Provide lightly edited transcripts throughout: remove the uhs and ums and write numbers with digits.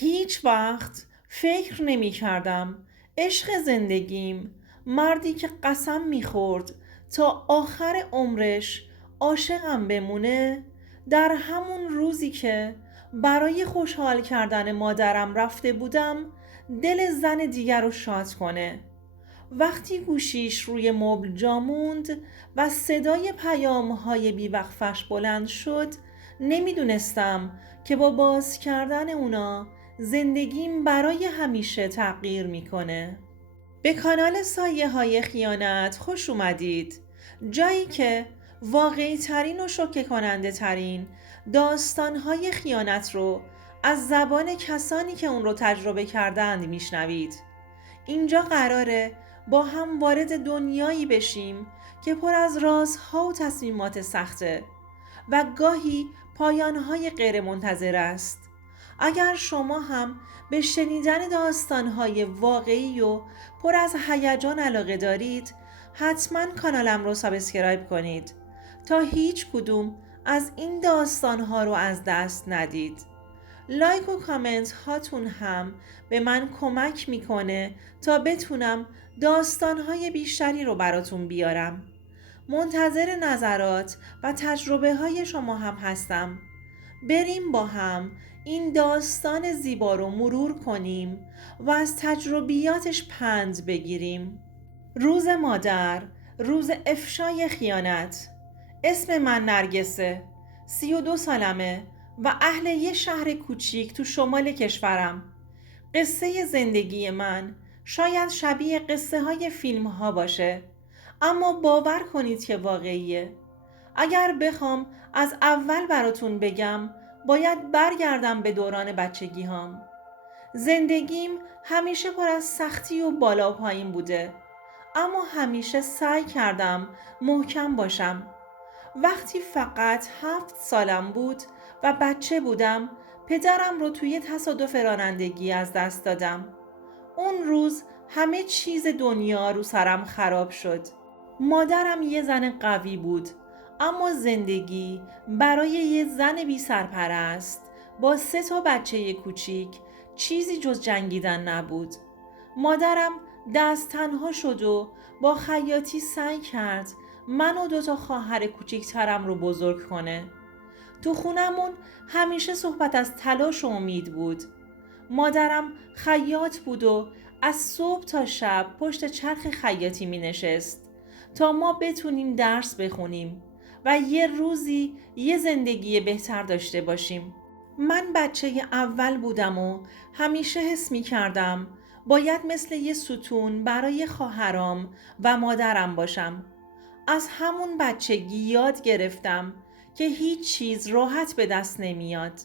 هیچ وقت فکر نمی کردم عشق زندگیم، مردی که قسم می خورد تا آخر عمرش عاشقم بمونه، در همون روزی که برای خوشحال کردن مادرم رفته بودم دل زن دیگر رو شاد کنه. وقتی گوشیش روی مبل جا موند و صدای پیام‌های بیوقفش بلند شد، نمیدونستم که با باز کردن اونا زندگیم برای همیشه تغییر میکنه. به کانال سایه های خیانت خوش اومدید، جایی که واقعی ترین و شوکه کننده ترین داستان های خیانت رو از زبان کسانی که اون رو تجربه کردند میشنوید. اینجا قراره با هم وارد دنیایی بشیم که پر از رازها و تصمیمات سخته و گاهی پایانهای غیر منتظر است. اگر شما هم به شنیدن داستانهای واقعی و پر از هیجان علاقه دارید، حتما کانالم رو سابسکرایب کنید تا هیچ کدوم از این داستانها رو از دست ندید. لایک و کامنت هاتون هم به من کمک میکنه تا بتونم داستانهای بیشتری رو براتون بیارم. منتظر نظرات و تجربه های شما هم هستم. بریم با هم این داستان زیبا رو مرور کنیم و از تجربیاتش پند بگیریم. روز مادر، روز افشای خیانت. اسم من نرگسه، 32 سالمه و اهل یه شهر کوچیک تو شمال کشورم. قصه زندگی من شاید شبیه قصه های فیلم ها باشه، اما باور کنید که واقعیه. اگر بخوام از اول براتون بگم باید برگردم به دوران بچگی هام. زندگیم همیشه پر از سختی و بالا و پایین بوده، اما همیشه سعی کردم محکم باشم. وقتی فقط 7 سالم بود و بچه بودم، پدرم رو توی تصادف رانندگی از دست دادم. اون روز همه چیز دنیا رو سرم خراب شد. مادرم یه زن قوی بود، اما زندگی برای یه زن بی سرپرست با 3 بچه کوچیک چیزی جز جنگیدن نبود. مادرم دست تنها شد و با خیاطی سعی کرد من و 2 خواهر کوچیکترم رو بزرگ کنه. تو خونمون همیشه صحبت از تلاش و امید بود. مادرم خیاط بود و از صبح تا شب پشت چرخ خیاطی می نشست تا ما بتونیم درس بخونیم و یه روزی یه زندگی بهتر داشته باشیم. من بچه اول بودم و همیشه حس می کردم باید مثل یه ستون برای خواهرام و مادرم باشم. از همون بچگی یاد گرفتم که هیچ چیز راحت به دست نمیاد.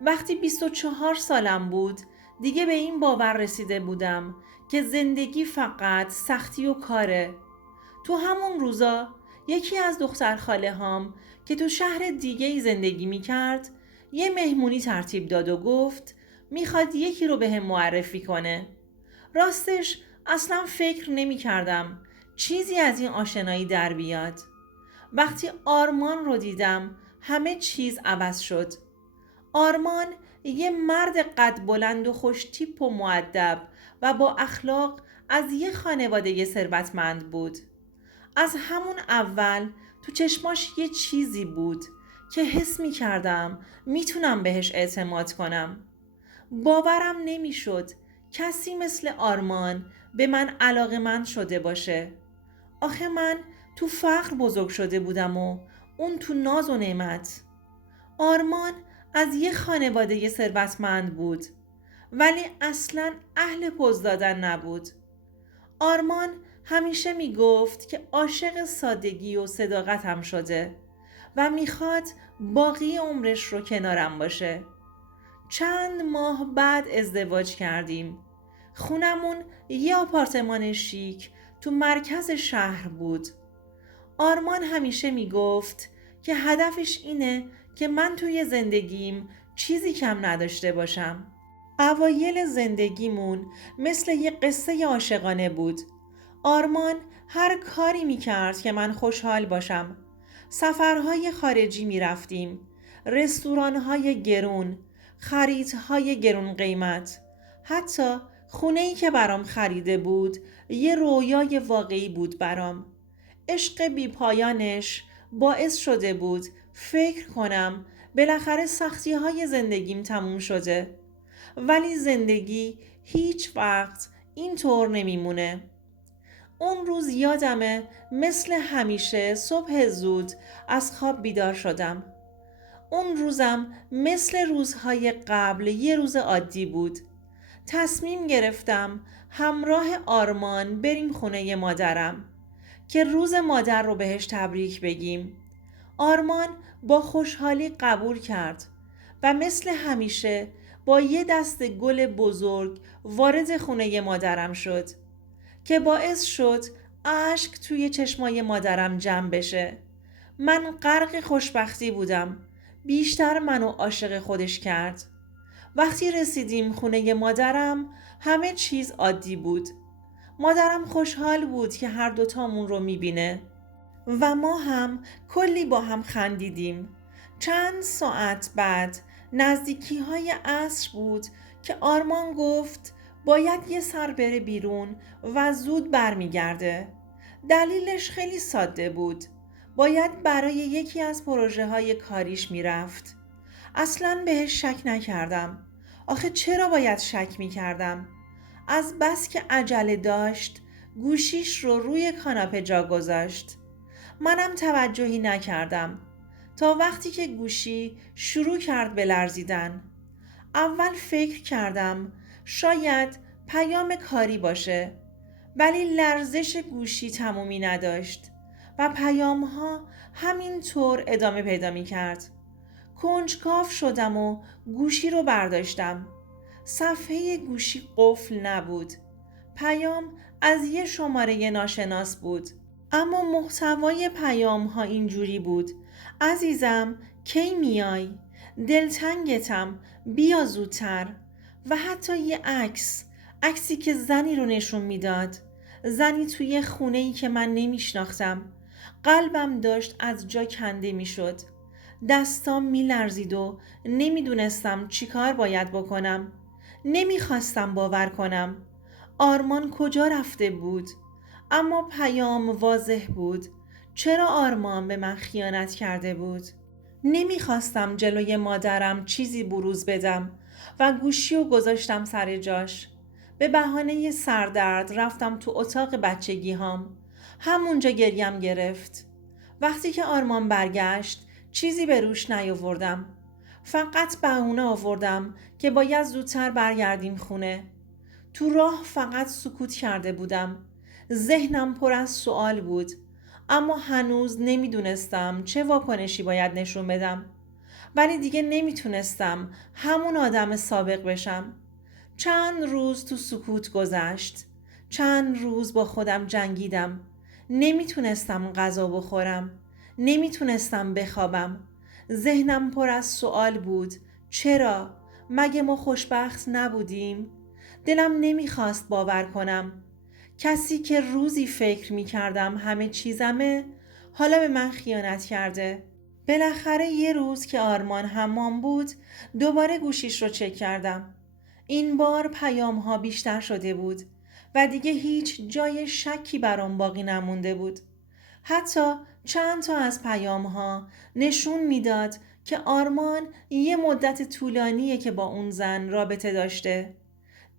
وقتی 24 سالم بود دیگه به این باور رسیده بودم که زندگی فقط سختی و کاره. تو همون روزا یکی از دختر خاله هام که تو شهر دیگه ای زندگی می کرد یه مهمونی ترتیب داد و گفت میخواد یکی رو به هم معرفی کنه. راستش اصلا فکر نمی کردم چیزی از این آشنایی در بیاد. وقتی آرمان رو دیدم همه چیز عوض شد. آرمان یه مرد قد بلند و خوش تیپ و مؤدب و با اخلاق از یه خانواده ثروتمند بود. از همون اول تو چشماش یه چیزی بود که حس می کردم میتونم بهش اعتماد کنم. باورم نمیشد کسی مثل آرمان به من علاقه‌مند شده باشه. آخه من تو فقر بزرگ شده بودم و اون تو ناز و نعمت. آرمان از یه خانواده ثروتمند بود ولی اصلاً اهل پوز دادن نبود. آرمان همیشه میگفت که عاشق سادگی و صداقتم شده و میخواد باقی عمرش رو کنارم باشه. چند ماه بعد ازدواج کردیم. خونمون یه آپارتمان شیک تو مرکز شهر بود. آرمان همیشه میگفت که هدفش اینه که من توی زندگیم چیزی کم نداشته باشم. اوایل زندگیمون مثل یه قصه عاشقانه بود. آرمان هر کاری میکرد که من خوشحال باشم. سفرهای خارجی میرفتیم، رستورانهای گرون، خریدهای گرون قیمت. حتی خونه‌ای که برام خریده بود یه رویای واقعی بود برام. عشق بی پایانش باعث شده بود فکر کنم بالاخره سختی های زندگیم تموم شده. ولی زندگی هیچ وقت اینطور نمیمونه. اون روز یادمه مثل همیشه صبح زود از خواب بیدار شدم. اون روزم مثل روزهای قبل یه روز عادی بود. تصمیم گرفتم همراه آرمان بریم خونه مادرم که روز مادر رو بهش تبریک بگیم. آرمان با خوشحالی قبول کرد و مثل همیشه با یه دست گل بزرگ وارد خونه مادرم شد که باعث شد اشک توی چشمای مادرم جمع بشه. من غرق خوشبختی بودم. بیشتر منو عاشق خودش کرد. وقتی رسیدیم خونه مادرم همه چیز عادی بود. مادرم خوشحال بود که هر دوتامون رو میبینه و ما هم کلی با هم خندیدیم. چند ساعت بعد نزدیکی های عصر بود که آرمان گفت باید یه سر بره بیرون و زود برمیگرده. دلیلش خیلی ساده بود. باید برای یکی از پروژه های کاریش میرفت. اصلاً بهش شک نکردم. آخه چرا باید شک میکردم؟ از بس که عجله داشت گوشیش رو روی کاناپه جا گذاشت. منم توجهی نکردم تا وقتی که گوشی شروع کرد به لرزیدن. اول فکر کردم شاید پیام کاری باشه، ولی لرزش گوشی تمومی نداشت و پیام ها همینطور ادامه پیدا می کرد. کنجکاو شدم و گوشی رو برداشتم. صفحه گوشی قفل نبود. پیام از یه شماره ناشناس بود. اما محتوای پیام ها اینجوری بود: عزیزم کی میای؟ دلتنگتم، بیا زودتر. و حتی یه عکسی که زنی رو نشون میداد. زنی توی خونه‌ای که من نمیشناختم. قلبم داشت از جا کنده میشد. دستام میلرزید و نمیدونستم چی کار باید بکنم. نمیخواستم باور کنم. آرمان کجا رفته بود؟ اما پیام واضح بود. چرا آرمان به من خیانت کرده بود؟ نمیخواستم جلوی مادرم چیزی بروز بدم و گوشی رو گذاشتم سر جاش. به بهانه سردرد رفتم تو اتاق بچگی هام. همونجا گریم گرفت. وقتی که آرمان برگشت چیزی به روش نیاوردم. فقط بهونه آوردم که باید زودتر برگردیم خونه. تو راه فقط سکوت کرده بودم. ذهنم پر از سوال بود، اما هنوز نمیدونستم چه واکنشی باید نشون بدم. ولی دیگه نمیتونستم همون آدم سابق بشم. چند روز تو سکوت گذشت. چند روز با خودم جنگیدم. نمیتونستم غذا بخورم. نمیتونستم بخوابم. ذهنم پر از سوال بود. چرا؟ مگه ما خوشبخت نبودیم؟ دلم نمیخواست باور کنم. کسی که روزی فکر میکردم همه چیزمه حالا به من خیانت کرده. بالاخره یه روز که آرمان حمام بود دوباره گوشیش رو چک کردم. این بار پیام ها بیشتر شده بود و دیگه هیچ جای شکی برام باقی نمونده بود. حتی چند تا از پیام ها نشون میداد که آرمان یه مدت طولانیه که با اون زن رابطه داشته.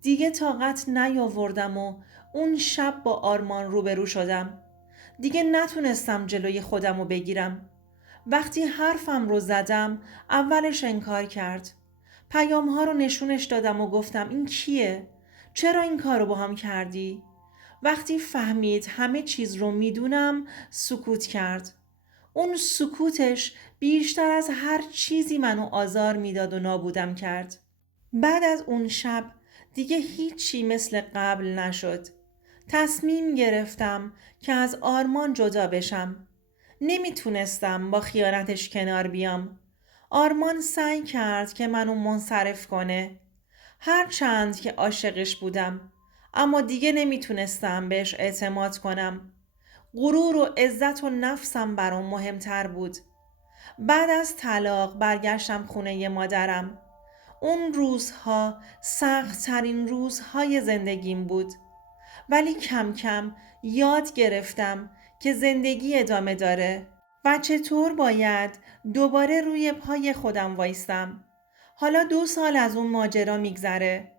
دیگه طاقت نیاوردم و اون شب با آرمان روبرو شدم. دیگه نتونستم جلوی خودم رو بگیرم. وقتی حرفم رو زدم اولش انکار کرد. پیام ها رو نشونش دادم و گفتم این کیه؟ چرا این کار رو با هم کردی؟ وقتی فهمید همه چیز رو میدونم سکوت کرد. اون سکوتش بیشتر از هر چیزی منو آزار میداد و نابودم کرد. بعد از اون شب دیگه هیچی مثل قبل نشد. تصمیم گرفتم که از آرمان جدا بشم. نمیتونستم با خیانتش کنار بیام. آرمان سعی کرد که منو منصرف کنه. هرچند که عاشقش بودم، اما دیگه نمیتونستم بهش اعتماد کنم. غرور و عزت و نفسم برام مهمتر بود. بعد از طلاق برگشتم خونه مادرم. اون روزها سخت‌ترین روزهای زندگیم بود. ولی کم کم یاد گرفتم که زندگی ادامه داره و چطور باید دوباره روی پای خودم وایستم. حالا 2 سال از اون ماجرا میگذره.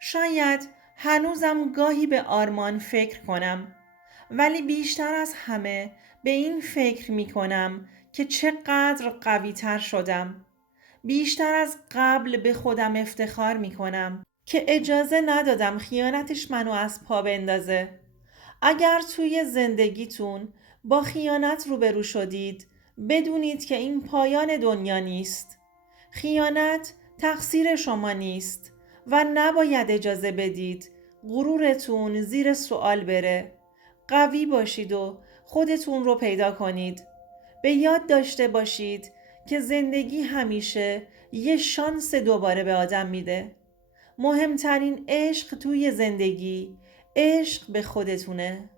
شاید هنوزم گاهی به آرمان فکر کنم، ولی بیشتر از همه به این فکر میکنم که چقدر قوی تر شدم. بیشتر از قبل به خودم افتخار میکنم که اجازه ندادم خیانتش منو از پا بندازه. اگر توی زندگیتون با خیانت روبرو شدید، بدونید که این پایان دنیا نیست. خیانت تقصیر شما نیست و نباید اجازه بدید غرورتون زیر سوال بره. قوی باشید و خودتون رو پیدا کنید. به یاد داشته باشید که زندگی همیشه یه شانس دوباره به آدم میده. مهمترین عشق توی زندگی عشق به خودتونه.